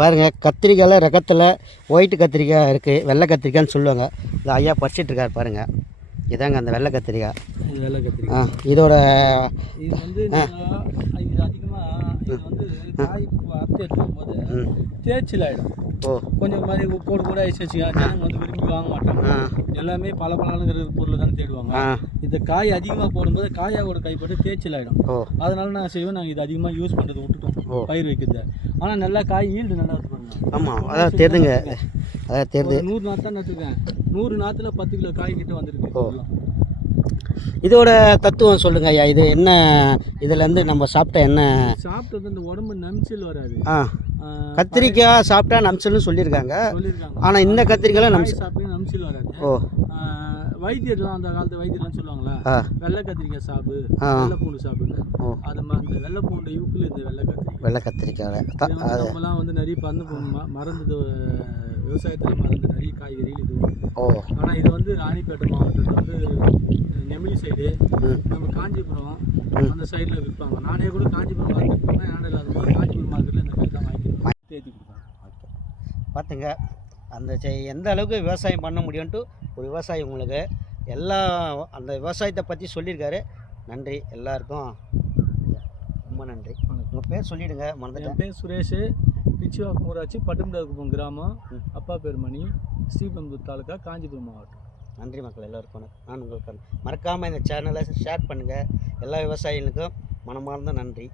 பாருங்கள் கத்திரிக்காயில் ரகத்தில் ஒயிட் கத்திரிக்காய் இருக்குது, வெள்ளை கத்திரிக்காய்ன்னு சொல்லுவாங்க. இந்த ஐயா பறிச்சிட்டு இருக்கார் பாருங்கள். இதாங்க அந்த வெள்ளை கத்திரிக்காய். இது வெள்ளை கத்திரிக்காய். இதோட இது வந்து இது அதிகமாக இது வந்து காய் அறுத்து எடுக்கும் போது தேய்ச்சல் ஆகிடும். கொஞ்சம் மாதிரி கோடு கூட ஐஸ் வச்சுக்கா ஜனங்க வந்து விரும்பி வாங்க மாட்டாங்க. எல்லாமே பல பலனுங்கிற பொருள் தானே தேடுவாங்க. இந்த காய் அதிகமாக போடும்போது காயோட கைப்பட்டு தேய்ச்சல் ஆகிடும். அதனால நான் செய்வேன், நாங்கள் இது அதிகமாக யூஸ் பண்ணுறது விட்டுட்டோம் பயிர் வைக்கிறது. ஆனால் நல்லா காய் ஈல்டு நல்லா இருக்கு பாருங்க. ஆமாம், அதான் தெரியுதுங்க. அதான் தெரியுது. 100 நாற்று தான் நட்டுருக்கேன். 100 நாற்றுல 10 கிலோ காய் கிட்ட வந்துருக்கு. இதோட தத்துவம் சொல்லுங்க ஐயா. இது என்ன, இதுலேருந்து நம்ம சாப்பிட்டா என்ன? சாப்பிட்டது இந்த உடம்பு நம்சல் வராது. கத்திரிக்காய் சாப்பிட்டா நம்சல்னு சொல்லியிருக்காங்க. ஆனால் இந்த கத்திரிக்காய் சாப்பிட்டா நம்சல் வராது. வைத்தியர்லாம் அந்த காலத்து வைத்தியர்லாம் சொல்லுவாங்களா, வெள்ளை கத்திரிக்காய் சாப்பிடு, வெள்ளை பூண்டு சாப்பிடுங்க. அது அந்த வெள்ளை பூண்டு யூக்கில் இந்த வெள்ளை கத்திரிக்காய் நம்மலாம் வந்து நிறைய மறந்து விவசாயத்தில் மறந்து நிறைய காய்கறிகள் இது. ஆனால் இது வந்து ராணிப்பேட்டை மாவட்டத்தில் வந்து நெமிலி சைடு, நம்ம காஞ்சிபுரம் அந்த சைடில் விற்பாங்க. நானே கூட காஞ்சிபுரம் மார்க்கெட் போனேன். ஏன்னா இல்லாத போது காஞ்சிபுரம் மார்க்கெட்டில் இந்த காய் தான் வாங்கிக்கிறேன், தேத்தி கொடுப்பேன். பார்த்துங்க அந்த எந்த அளவுக்கு விவசாயம் பண்ண முடியும்ன்ட்டு ஒரு விவசாயி உங்களுக்கு அந்த விவசாயத்தை பற்றி சொல்லியிருக்காரு. நன்றி எல்லாருக்கும், ரொம்ப நன்றி. உங்கள் பேர் சொல்லிவிடுங்க. என் பேர் சுரேஷ், பிச்சுவாக்கம் ஊராட்சி, பட்டும்குப்பம் கிராமம். அப்பா பேர் மணி, ஸ்ரீபெரும்புதூர் தாலுக்கா, காஞ்சிபுரம் மாவட்டம். நன்றி மக்கள் எல்லாருக்கும். நான் உங்களுக்கு மறக்காமல் இந்த சேனலை ஷேர் பண்ணுங்கள். எல்லா விவசாயிகளுக்கும் மனமார்ந்த நன்றி.